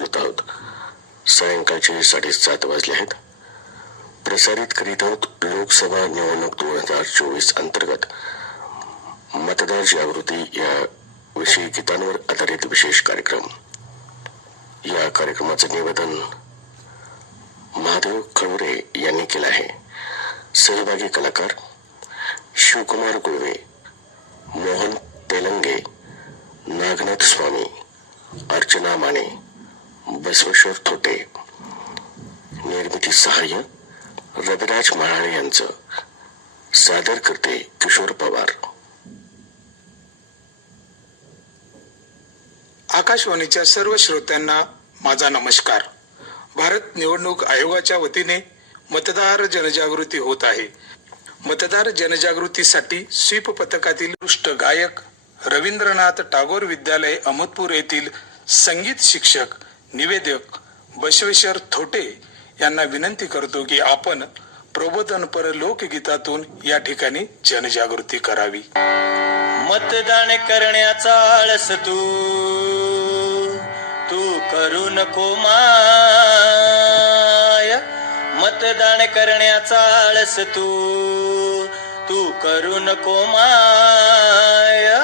दुपारचे साडेसात वाजले आहेत. प्रसारित करीत आहोत लोकसभा निवडणूक दोन हजार चोवीस अंतर्गत. मतदार जागृती या विषयी गीतांवर आधारित विशेष कार्यक्रम. या कार्यक्रमाचं निवेदन महादेव खळुरे यांनी केलं आहे. सहभागी कलाकार शिवकुमार गुळवे मोहन तेलंगे नागनाथ स्वामी अर्चना माने बसवेश्वर थोटे निर्मिती सहाय्य रविराज महाळे यांचं सादर करते किशोर पवार. आकाशवाणीच्या सर्व श्रोत्यांना माझा नमस्कार. भारत निवडणूक आयोगाच्या वतीने मतदार जनजागृती होत आहे. मतदार जनजागृतीसाठी स्वीप पथकातील उत्कृष्ट गायक रवींद्रनाथ टागोर विद्यालय अहमदपूर येथील संगीत शिक्षक निवेदक बसवेश्वर थोटे यांना विनंती करतो की आपण प्रबोधनपर लोकगीतातून या ठिकाणी जनजागृती करावी. मतदान करण्याचा आळस तू. तू करू नको माय. मतदान करण्याचा आळस तू. तू करू नको माय.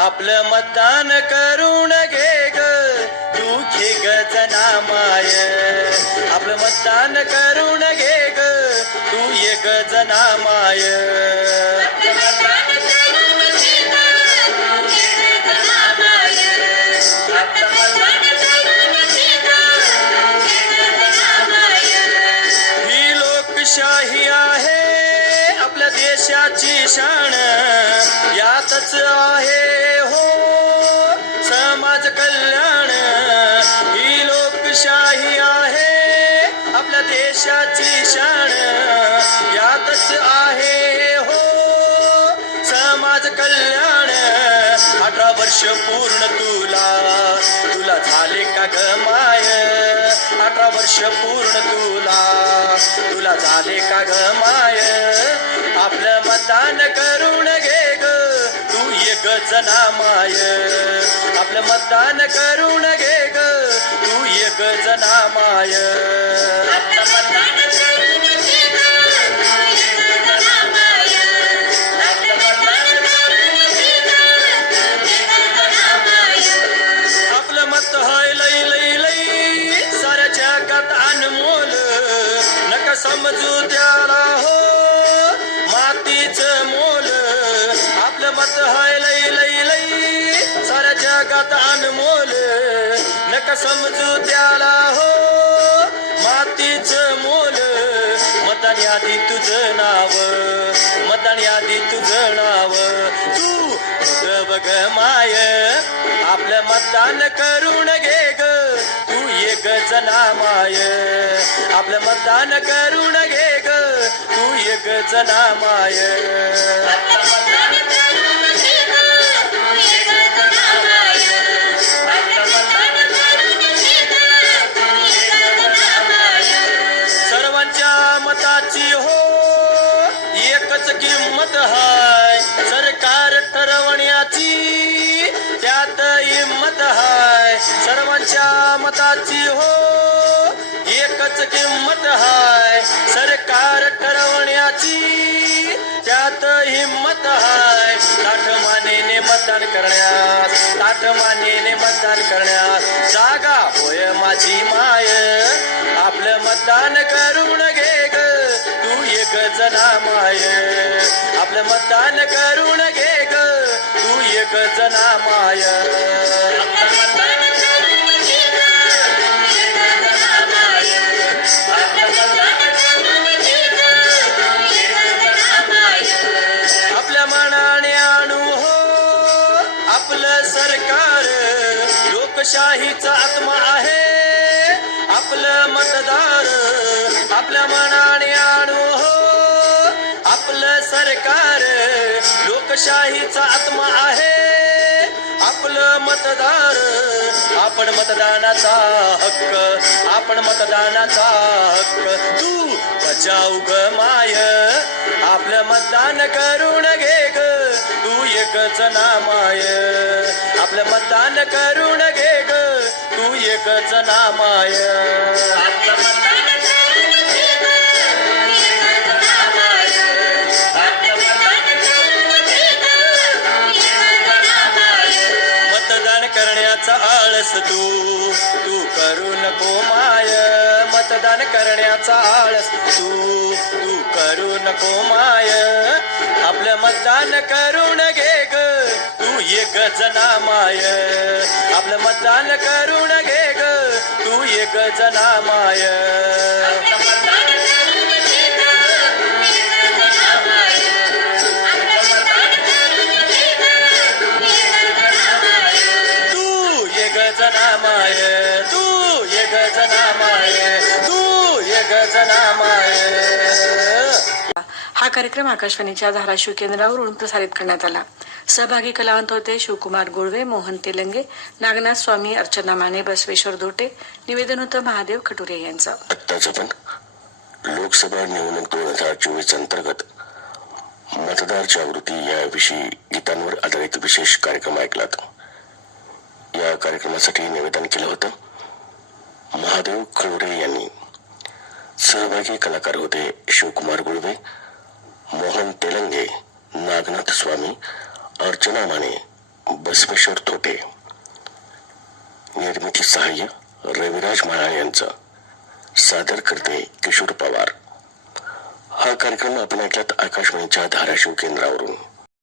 आपलं मतदान करून घे. ग तू घे ग. जना माय आपलं मतदान करून घे ग. तू ये ग जना माय ही लोकशाही आहे आपल्या देशाची शान. यातच आहे हो. समाज कल्याण देशाची शान यातच आहे हो. समाज कल्याण अठरा वर्ष पूर्ण तुला. तुला झाले का ग माय? अठरा वर्ष पूर्ण तुला. तुला झाले का ग माय? आपलं मतदान करून घे ग. तू ये ग जना माय. आपलं मतदान करून घे ग. तू ये ग जना माय. समजू त्याला हो. मातीच मोल. आपलं मत हाय लई लई लई. साऱ्या जगात अनमोल. नका समजू त्याला हो. मातीच मोल. मतानी यादी तुझं नाव. मतानी यादी तुझं नाव. तू बघ माय. आपलं मतदान करून घे ग. तू ये ग जना माय. आपलं मतदान करून घे ग. तू एक जना माय सर्वांच्या मताची हो एकच किंमत हाय. सरकार ठरवण्याची त्यात हिंमत हाय. सर्वांच्या मताची हो किंमत हाय. सरकार ठरवण्याची त्यात हिंमत हाय. ताठ मानेने मतदान करण्यास ताठ मानेने मतदान करण्यास जागा होय माझी माय. आपलं मतदान करून घे ग. तू एक जना माय. आपलं मतदान करून घे ग. तू एक जना माय. आपल्या मनाने आणू हो. आपलं सरकार लोकशाहीचा आत्मा आहे. आपलं मतदार आपण मतदानाचा हक्क आपण मतदानाचा हक्क. तू बचाव ग माय आपलं मतदान करून घे ग. तू एकच नामाय. आपलं मतदान करून घे ग. तू एकच नामाय. आपलं करण्याचा आळस तू. तू करू नको माय मतदान करण्याचा आळस तू. तू करू नको माय आपलं मतदान करून घे ग. तू एक जना माय आपलं मतदान करून घे ग. तू एक जना माय. माय हा कार्यक्रम आकाशवाणीच्या धाराशिव केंद्रावरून प्रसारित करण्यात आला. सहभागी कलावंत होते शिवकुमार गुळवे मोहन तेलंगे नागनाथ स्वामी अर्चना माने बसवेश्वर दोटे निवेदन होतं महादेव खटुरे यांचं. आत्ताच आपण लोकसभा निवडणूक दोन हजार चोवीस अंतर्गत मतदार जागृती याविषयी गीतांवर आधारित विशेष कार्यक्रम ऐकलात. या कार्यक्रमासाठी निवेदन केलं होतं. महादेव खळुरे यांनी. सहभागी कलाकार होते शिवकुमार गुळवे मोहन तेलंगे नागनाथ स्वामी अर्चना माने बसवेश्वर थोटे निर्मिती सहाय्य रविराज महाळ यांचं. सादर करते किशोर पवार. हा कार्यक्रम आपण ऐकलात आकाशवाणीच्या धाराशिव केंद्रावरून.